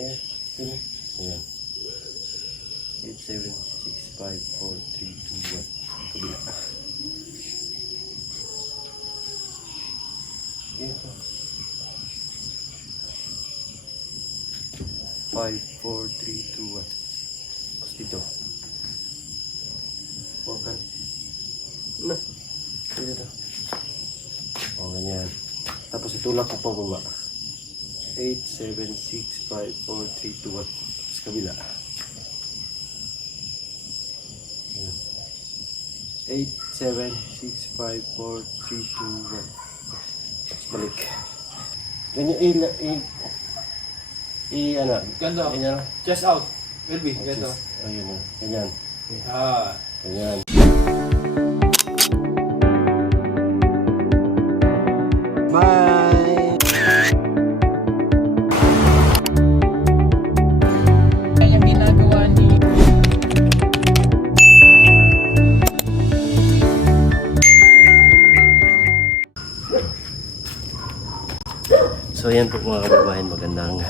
Eh, yun. Ayan. 8, 7, 6, 5, 4, 3, 2, 1. Kabila. Ito. 5, 4, 3, 2, 1. Tapos dito. Huwag na. Dito. O, ganyan. Tapos itulak ko pa baba. 8, 7, 6, 5, 4, 3, 2, 1. Tapos kabila. 8, 7, 6, 5, 4, 3, 2, 1. Tapos balik. Ganyan, ano? Ganda. Ganyan. Chest out. Will be. Ganda. Ayun o. Ganyan. Ah. Ganyan. Bye! Yung ginagawa ni... So ayan po mga kababayan, magandang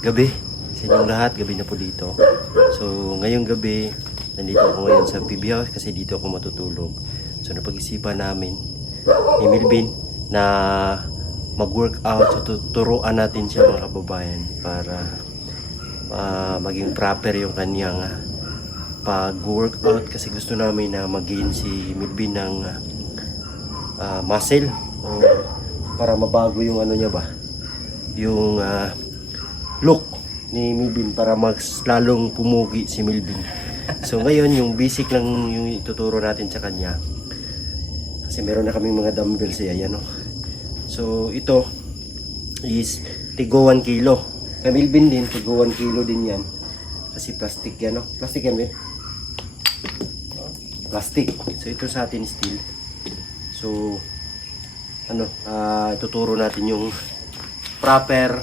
gabi sa inyong lahat. Gabi na po dito. So ngayong gabi, nandito ako ngayon sa PB House kasi dito ako matutulog. So napag-isipan namin ni Milvin na mag-workout. So tuturuan natin siya mga kababayan para maging proper yung kanyang pag-workout kasi gusto namin na mag-gain si Milvin ng muscle o para mabago yung ano niya ba, yung look ni Milvin para mas lalong pumugi si Milvin. So ngayon yung basic lang yung ituturo natin sa kanya kasi meron na kaming mga dumbbells ayan no. So ito is tigo 1 kilo. Kay Milvin din tigo 1 kilo din yan kasi plastic yan no. Plastic yan Mil? Plastic. So ito sa atin steel. So ano, tuturo natin yung proper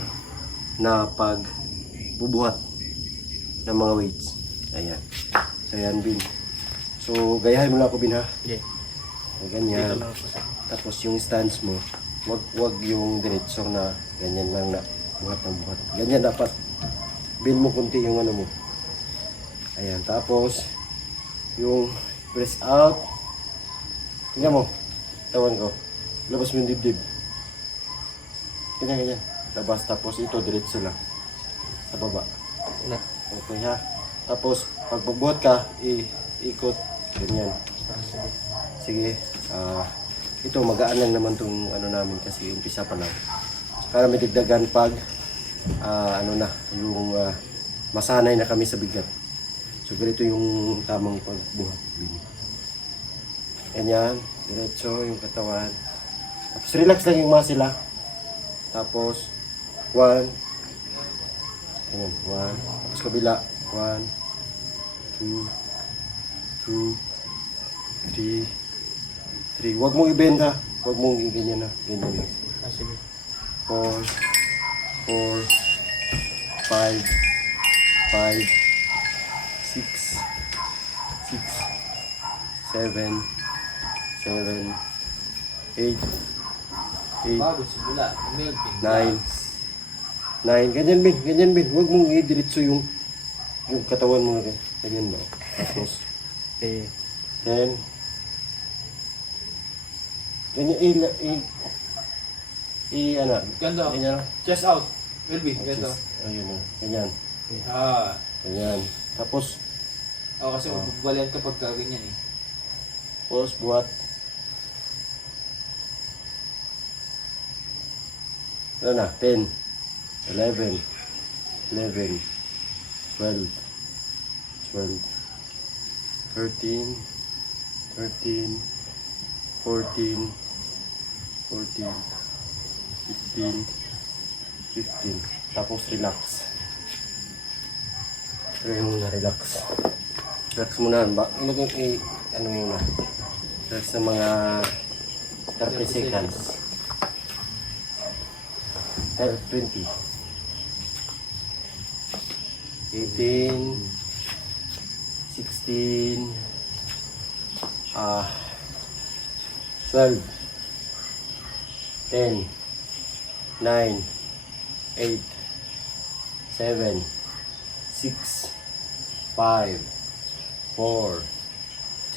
na pagbubuhat ng mga weights. Ayan. So ayan Bin. So gayahin mo lang ako Bin ha. Yeah. Ganyan. Tapos yung stance mo, wag yung diretso na ganyan lang na buhat ng buhat. Ganyan dapat. Bin mo kunti yung ano mo. Ayan. Tapos yung press out. Tingnan mo. Tawan ko. Labas mo yung dibdib. Ganyan, ganyan. Labas, tapos ito, diretso lang. Sa baba. Na. Okay ha. Tapos, pag magbuhat ka, ikot. Ganyan. Sige. Ito, magaan lang naman tong ano namin kasi umpisa pa lang. Para may dagdagan pag, ano na, yung masanay na kami sa bigat. So, ganito yung tamang pagbuhat. Ganyan. Diretso yung katawan. Tapos relax lang yung muscle ha. Tapos 1. Ayan, 1. Tapos kabila 1, 2, 2, 3. Huwag mong i-bend ha. Huwag mong i-ganyan ha. Ganyan lang. Sige. 4, 4, 5, 5, 6, 7, 8, Bago simula. Melting. 9. Ganyan Bin, ganyan Bin. Huwag mong i-diretso yung katawan mo. Ganyan ba? Tapos 10. Ganyan ano? Ganda. Ganyan. Chest out. Will be. Ganda. Ayun o. Ganyan. Ah. Ganyan. Tapos Kasi bubalian kapag ganyan eh. tapos buhat. Ano na? 10, 11, 11, 12, 12, 13, 13, 14, 14, 15, 15. Tapos relax. Try muna relax. Relax muna. Ilagay ano muna. Relax na mga 30 seconds. 20, 18, 16, 12, 10, 9, 8, 7, 6, 5, 4,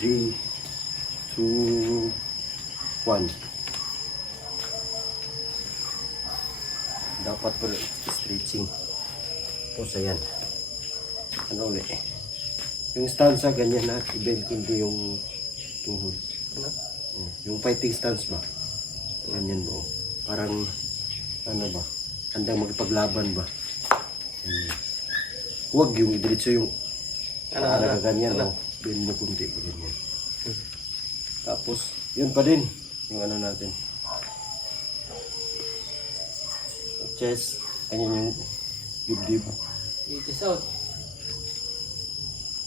3, 2, 1. Dapat po stretching. Tapos ayan. Ano ulit? Yung stanza ganyan na. I-bend kundi yung tuhod. Ano? Yung fighting stance ba? Ganyan ba? Parang ano ba? Handang magpaglaban ba? Huwag yung idiretso yung ganyan. Bend mo kundi ba ganyan. Tapos yun pa din. Yung ano natin. Chest. Ganyan yung dibdib. Itis out.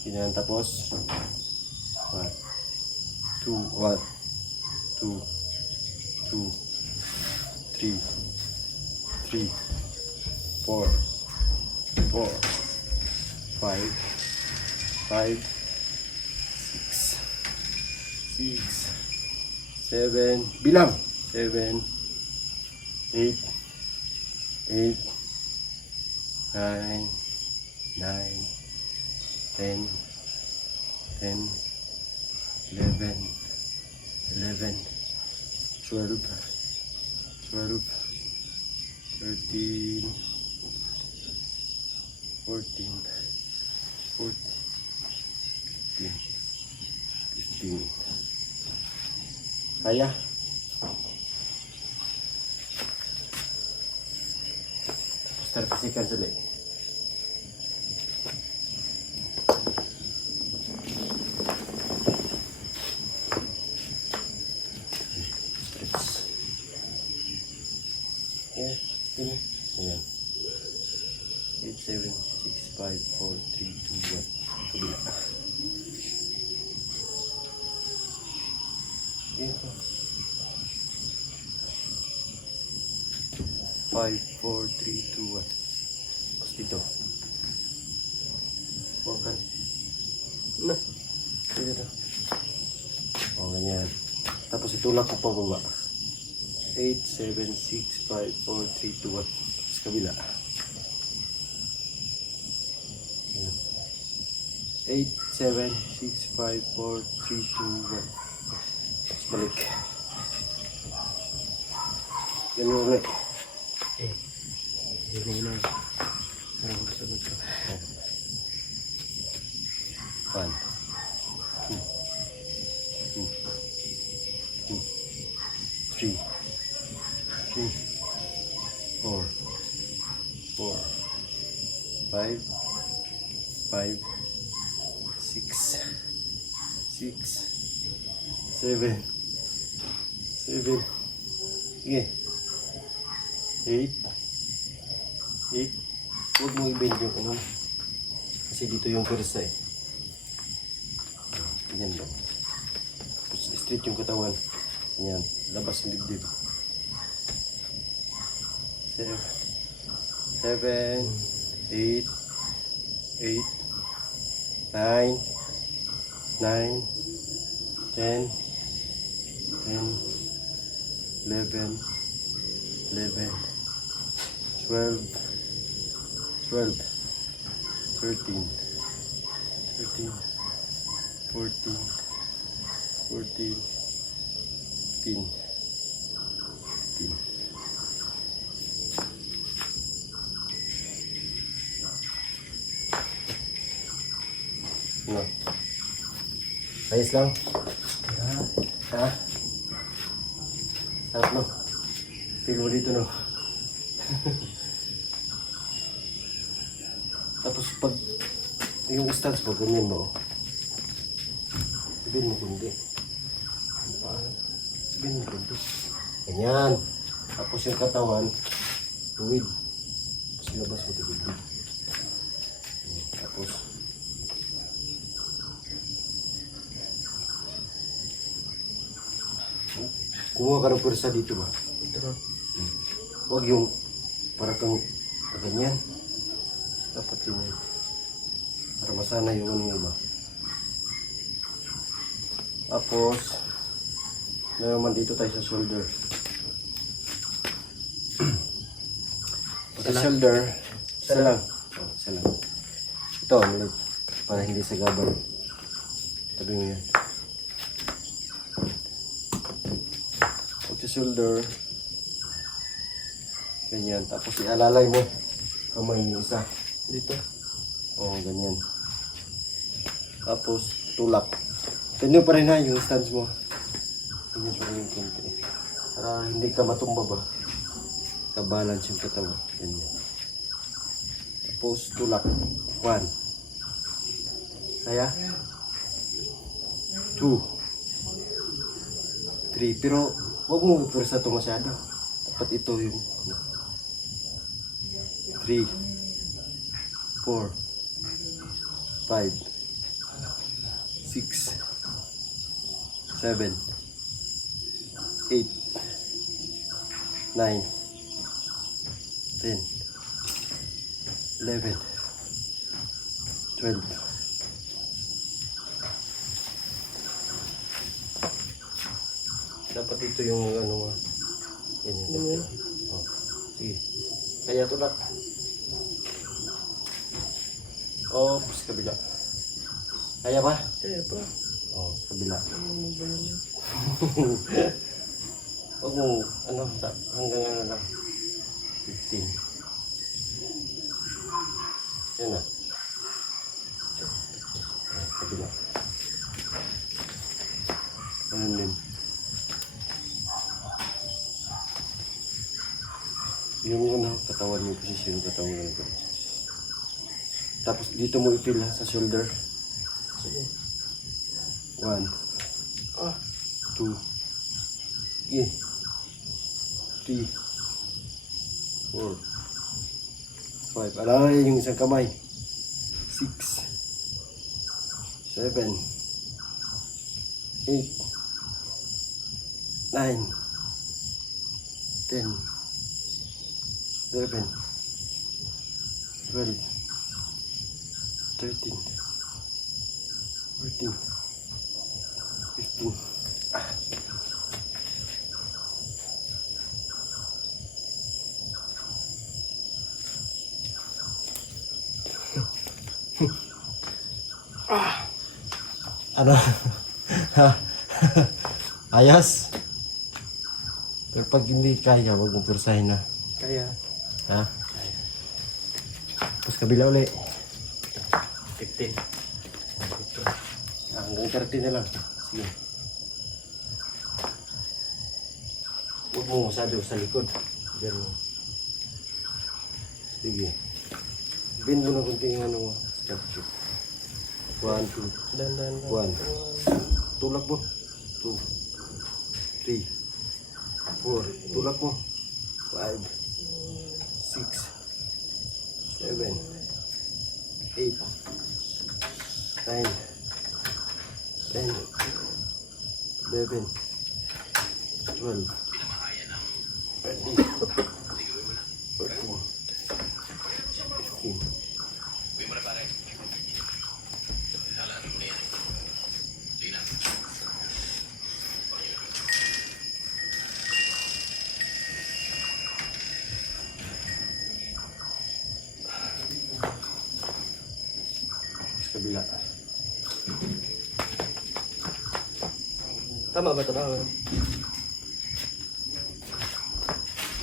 Ganyan tapos 1, 2, 1, 2, 2, 3, 3, 4, 4, 5, 5, 6, 6, 7, bilang 7, 8, 8, 9, 9, 10, 10, 11, 11, 12, 12, 13, 14, 14, 15, 15. Kaya? Start seconds ulit. Ayan. 8, 7, 6, 5, 4, 3, 2, 1. Kabila. Ayan po. 5, 4, 3, 2, 1. Tapos dito. Huwakan. Na. Dito. O, ganyan. Tapos itulak ko pa baba. 8, 7, 6, 5, 4, 3, 2, 1. Tapos kabila. 8, 7, 6, 5, 4, 3, 2, 1. Tapos balik. Ganyan ulit. Hindi na. Parang kasunod ko. 1, 2, 2, 2, 3, 3, 4, 4, 5, 5, 6, 6, 7, 7, sige, 8, 8, huwag mo i-bend yung ano, kasi dito yung pwersa eh. Ganyan lang. Straight yung katawan. Ganyan, labas yung dibdib. 7, 8, 8, 9, 9, 10, 10, 11, 11, 12, 12, 13, 13, 14, 14, 15, 15. No. Ayos lang. Ha? Sarap no? Feel mo dito no? Tapos pag yung stance mo, ganyan mo. Sabihin mo kundi. Sabihin mo kundi. Ganyan. Tapos yung katawan, tuwid. Tapos ilabas mo tuwid. Tapos kumuha ka ng pwersa dito ba? Ito. Huwag yung para kang ganyan. Dapat ganyan. Para masana yung ano yung iba. Tapos naman dito tayo sa shoulder. Sa shoulder, isa lang. Oh, isa lang. Ito, maliit. Para hindi sa gabal. Tabi mo yan. Pag sa shoulder. Ganyan. Tapos ialalay mo. Kamay yung isa. Dito. Oo, ganyan. Tapos, tulak. Ganyan pa rin ha, yung stance mo. Ganyan pa rin yung konti. Para hindi ka matumba ba. Ka-balance yung katawan. Ganyan. Tapos, tulak. 1. Kaya? 2. 3. Pero, huwag mo ipursa ito masyado. Dapat ito yung 3. 4. 5. 6. 7. 8. 9. 10. 11. 12. Dapat ito yung ano mo. Ganyan. Oh. Sige. Kaya tulak. Oops, kabila. Kaya ba? Kaya pa. Oh, kabila. Huwag mo, ano, hanggang ano lang. 15. Yan na. Oh, kabila. Ganun din. Yung ano, katawan mo, posisyon ng katawan mo. Tapos dito mo ipil ha, sa shoulder. Sige. 1, Ah. 2, 3, 4, 5. Alalay yung isang kamay. 6, 7, 8, 9, 10, 11, 12, 13, 14, 15. Ano? Ayos? Pero pag hindi kaya, huwag mong pursahin na. Kaya. Ha? Tapos kabila uli. 15. Hanggang 30 na lang. Sige. Huwag mo masyado sa likod. Diyan mo. Sige. Bend mo na kunti yung ano mo. Capture. 1, 2. Dan. 1. Tulak mo. 2. 3. 4. Tulak mo. 5. 6. 7. 8. 9. 10. 11. 12. 13. 14. 15. Sa kabila. Tama ba ito na?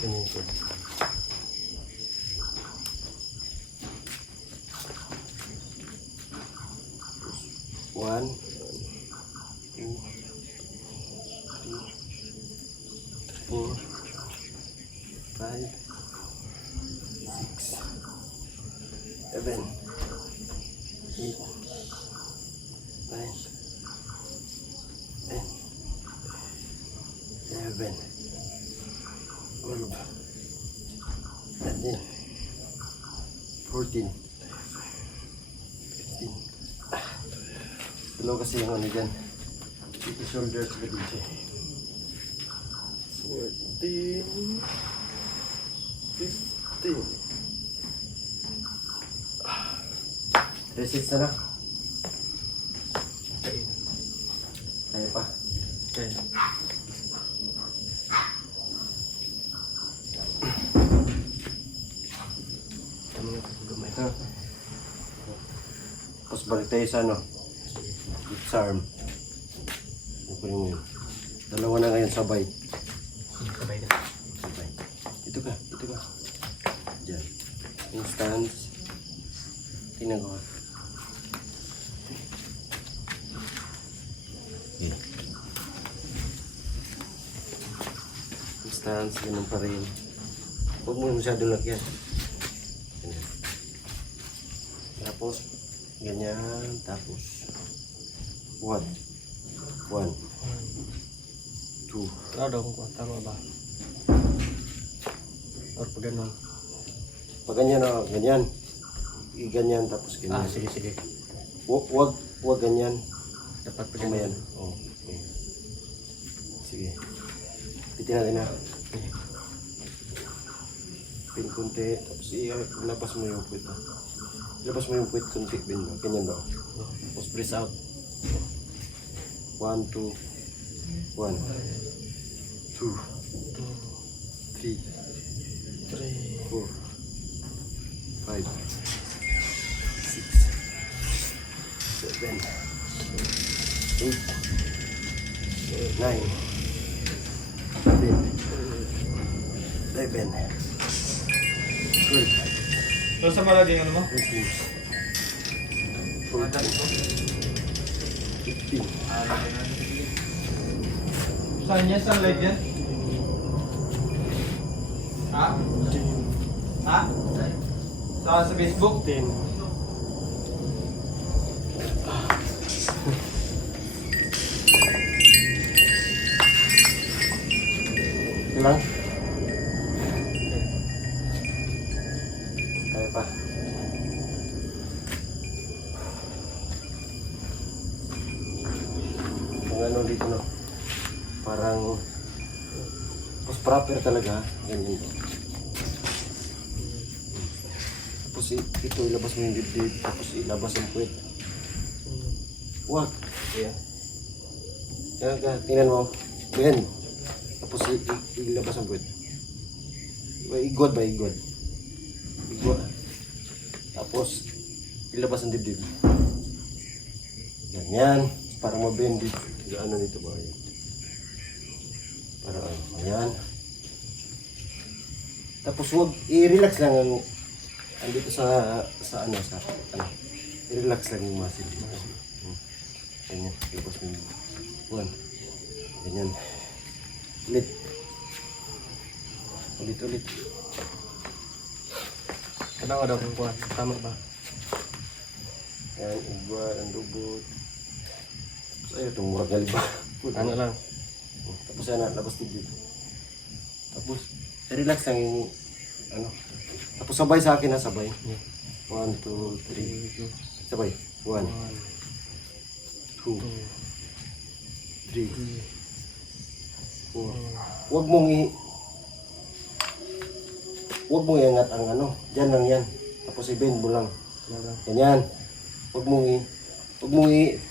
Ganyan po. One, two, three, 4, 5, 6, 7, 8, 9, 10, 11, 12, 13, 14, 15. Dalaw kasi yung ano dyan. Dito shoulders ka dito. 14, 15. Resets na lang. Kaya pa. Kaya. Tama nga pag gamay. Ha? ha. Tapos balik tayo sa ano, disarm. Kunin mo yun. Dalawa na ngayon sabay. Sabay na. Sabay. Ito ka, ito ka. Diyan. Instance. Tingnan ko ha. Okay. Instance, ganun pa rin. Huwag mo masyadong lagyan. Ganyan. Tapos, ganyan. Tapos, 1, 1, 2. Tara daw kung tama ba? Or pag ganun. Pag ganyan o, ganyan. I-ganyan tapos ganyan. Sige, sige. Wag ganyan. Dapat pag Kumayan. ganun. Oh, okay. Sige. Pitin natin na. Pin kunti. Tapos ilabas mo yung puwit. Ilabas mo yung puwit kunti. Ganyan daw. Tapos press out. 1, 2, 1, 2, 3, 4, 5, 6, 7, 8, 9, 10, 11, 12, So sa Malading ano mo? 13, 14, 15, Saan yan? Saan live yan? Ha? Ha? Saan sa Facebook? 10. Ilang? Kaya pa. Yung ano dito no. Parang tapos proper talaga. Ganyan. Tapos ito ilabas mo yung dibdib. Tapos ilabas yung puwet. Wag. Yeah. Tingnan mo. Ganyan. Tapos ilabas ang puwet. Igod ba? Igod. Igod. Tapos ilabas ang dibdib. Ganyan. Para mabendid. Ano nito ba? Yan. Para ayan. Tapos wag i-relax lang ang andito sa ano. I-relax lang yung muscle. Ganyan. Ilabas mo yung one. Ganyan. Ulit. Ulit. Tanawa daw kung kuhan. Tama ba? Yan, igwa, ang lubot. Tapos ayun, itong murag galiba. Ano lang? Tapos yan, labas dito. Tapos, relax lang yung, ano. Tapos sabay sa akin ha, sabay. 1, 2, 3. Sabay. 1, 2, 3, 4. Huwag mong huwag mong iangat ang ano. Diyan lang yan. Tapos i-bend mo lang. Ganyan. Huwag mong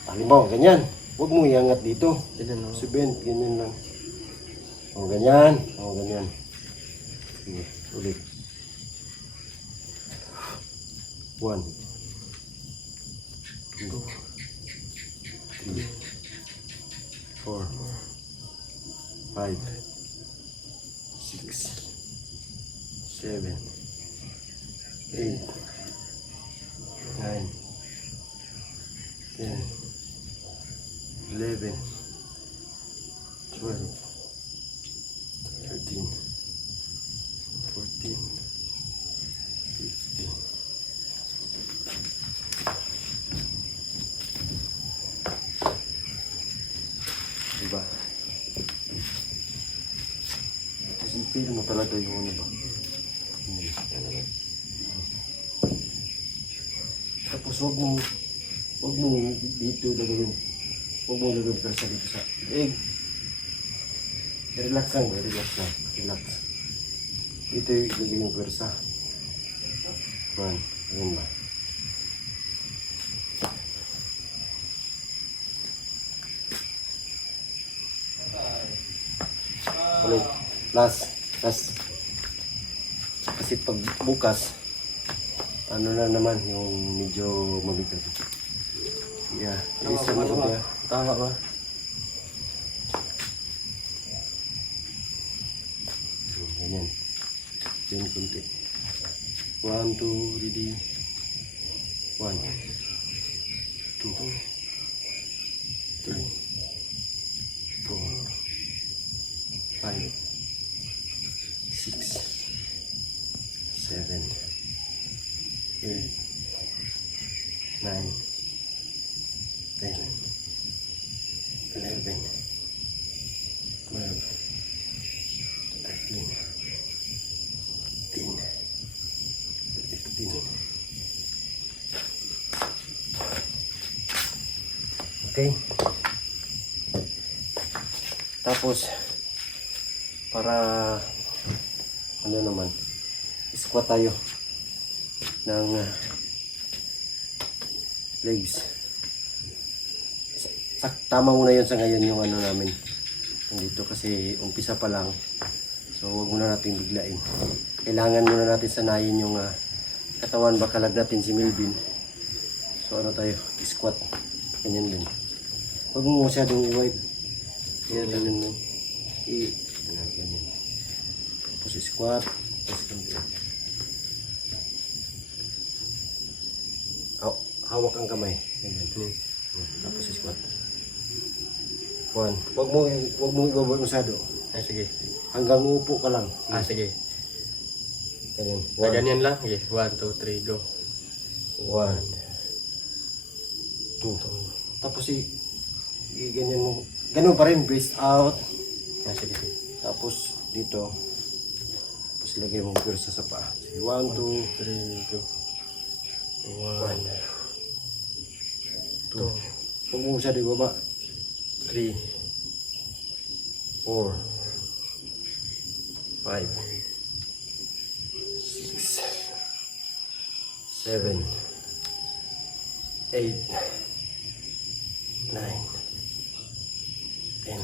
halimbawa, ganyan. Huwag mong iangat dito. Ganyan no? Si bend, ganyan lang. O, ganyan. O, ganyan. Sige, ulit. 1, 2, 3, 4, 5, 6, 7, 8, 9, 10, 11, 12, 13, 14, 15. Diba? Tapos i-feel mo talaga yung ano ba? Tapos huwag mo dito gagawin. Huwag mo gagawin persa dito sa leg. Relax lang ba? Relax. Dito yung gagawin persa. Man, ayun ba? Ulit. Last. Kasi pag bukas, ano na naman, yung medyo mabigat. Yeah, isa na ba? Tama ba? Ganyan. Yan kunti. 1, 2, ready. 1, 2, 3, 4, 5, 6, 7, 8, 9, 10, 11, 12, 13, 14, 15. Okay. Tapos, para ano naman, squat tayo ng legs. Tama muna yun sa ngayon yung ano namin. Nandito kasi umpisa pa lang. So, huwag muna natin biglain. Kailangan muna natin sanayin yung katawan. Baka natin si Melvin. So, ano tayo? Squat. Ganyan din. Huwag mo masyadong i-wipe. Kaya ganyan mo. Ganyan. Tapos squat. Tapos ganyan. Hawak ang kamay. Ganyan. Tapos squat. 1. Huwag mo ibabot masyado. Ay, sige. Hanggang upo ka lang. Sige. Ganyan. Ganyan lang. Okay, 1, 2, 3, go. 1, 2. Tapos ganyan mo. Ganun pa rin, breathe out. Sige, sige. Tapos dito. Tapos lagay mo pwersa sa paa. 1, 2, 3, go. 1, 2. Huwag mo masyado ibaba. 3, 4, 5, 6, 7, 8, 9, 10,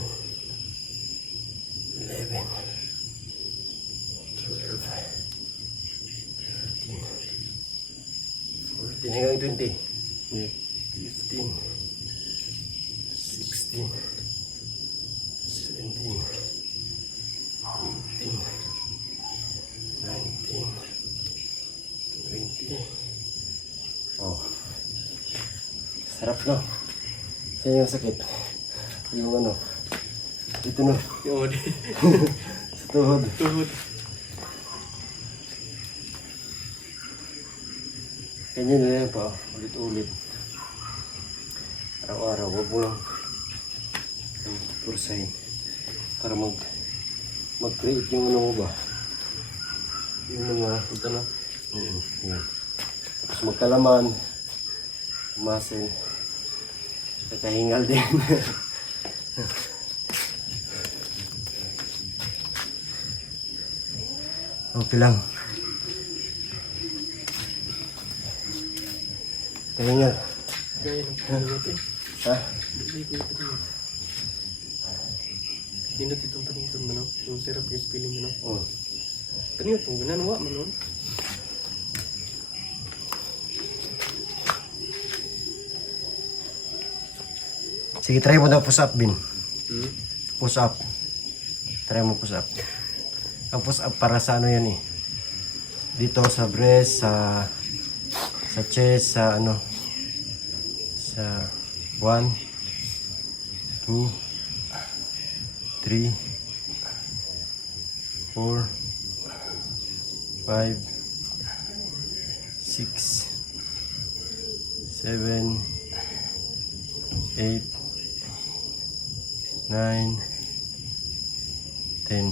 11, 12, 13, 14 hanggang 20, 15, 16, 17, 18, 19, 20. Oh. Sarap no? Saan yung sakit? Yung ano? Dito no? Yun. Sa tuhod. Tuhod. Ganyan na yan pa. Ulit-ulit. Araw-araw. Huwag mo lang pursahin. Para mag-create yung ano mo ba? Yung mga Ito na. Yan. Tapos magkalaman, muscle, kakahingal din. Okay lang. Kahingal. Gaya ng panigot eh. Ha? Dinot itong panington mo no? Yung syrup yung spilling mo no? Oh. Kanina itong ginanawa mo no? Sige, try mo daw push up, Bin. Hmm? Push up. Try mo push up. Ang push up para sa ano yan eh. Dito sa breast, sa chest, sa ano. Sa 1, 2, 3, 4, 5, 6, 7, 8, 9, 10.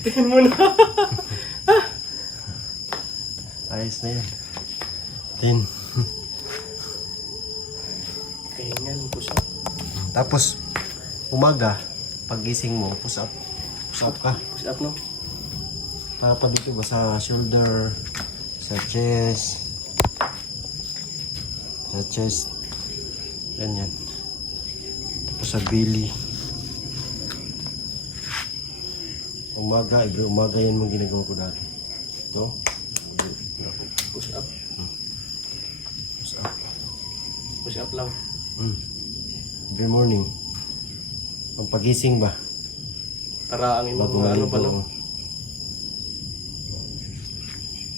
Tingin mo na! Ayos na yan. 10. Kahingan mo po siya. Tapos, umaga, pagising mo, push up. Push up ka. Push up no? Para pa dito ba sa shoulder, sa chest, ganyan. Tapos sa belly. Umaga, every umaga yan mong ginagawa ko dati. Ito, Push up. Push up. Push up lang. Every morning. Ang pagising ba? Para ang imong Bago mga ano maligo. pa no.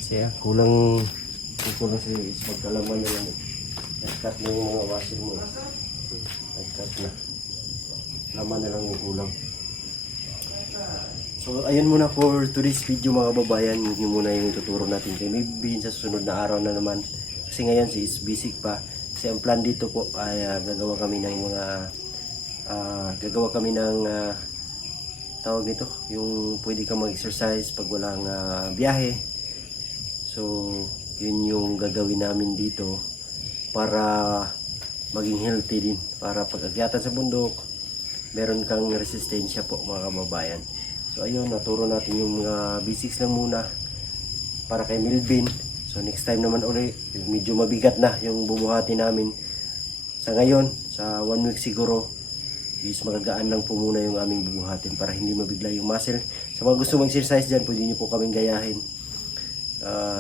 Kasi kulang si is magkalaman na lang. Nag-cut na yung mga muscle mo. Nag-cut na. Laman na lang yung kulang. So ayun muna for today's video mga kababayan. Yun muna yung ituturo natin kay Maybe sa susunod na araw na naman. Kasi ngayon si is busy pa. Kasi ang plan dito po ay gagawa kami ng tawag nito, yung pwede ka mag-exercise pag walang biyahe. So yun yung gagawin namin dito para maging healthy din, para pag akyatan sa bundok meron kang resistensya po mga kababayan. So ayun, naturo natin yung mga basics lang muna para kay Melvin. So next time naman ulit, medyo mabigat na yung bubuhati namin. Sa ngayon, sa 1 week siguro, is magagaan lang po muna yung aming bubuhatin para hindi mabigla yung muscle. Sa mga gusto mag-exercise dyan, pwede nyo po kaming gayahin.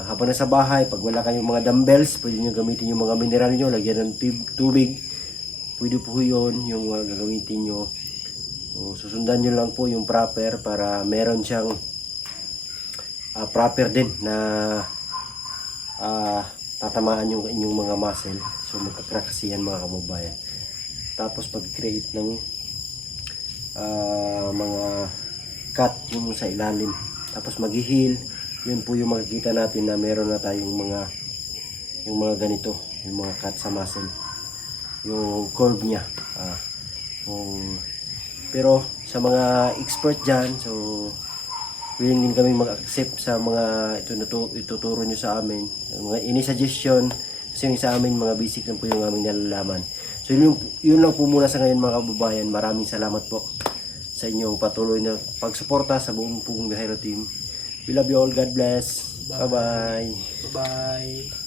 Habang nasa bahay, pag wala kayong mga dumbbells, pwede nyo gamitin yung mga mineral nyo, lagyan ng tubig. Pwede po yun, yung gagamitin nyo. So, susundan nyo lang po yung proper para meron siyang proper din na tatamaan yung inyong mga muscle. So magkakrack kasi yan mga kababayan. Tapos pag-create ng mga cut yung sa ilalim. Tapos mag-heal. Yun po yung makikita natin na meron na tayong mga ganito, yung mga cut sa muscle. Yung curve niya. Pero sa mga expert dyan, so willing din kami mag-accept sa mga ituturo nyo sa amin. Yung mga ini-suggestion, kasi yung sa amin mga basic lang po yung aming nalalaman. So yun lang po muna sa ngayon mga kababayan. Maraming salamat po sa inyong patuloy na pagsuporta sa buong Bihayro team. We love you all. God bless. Bye-bye. Bye-bye.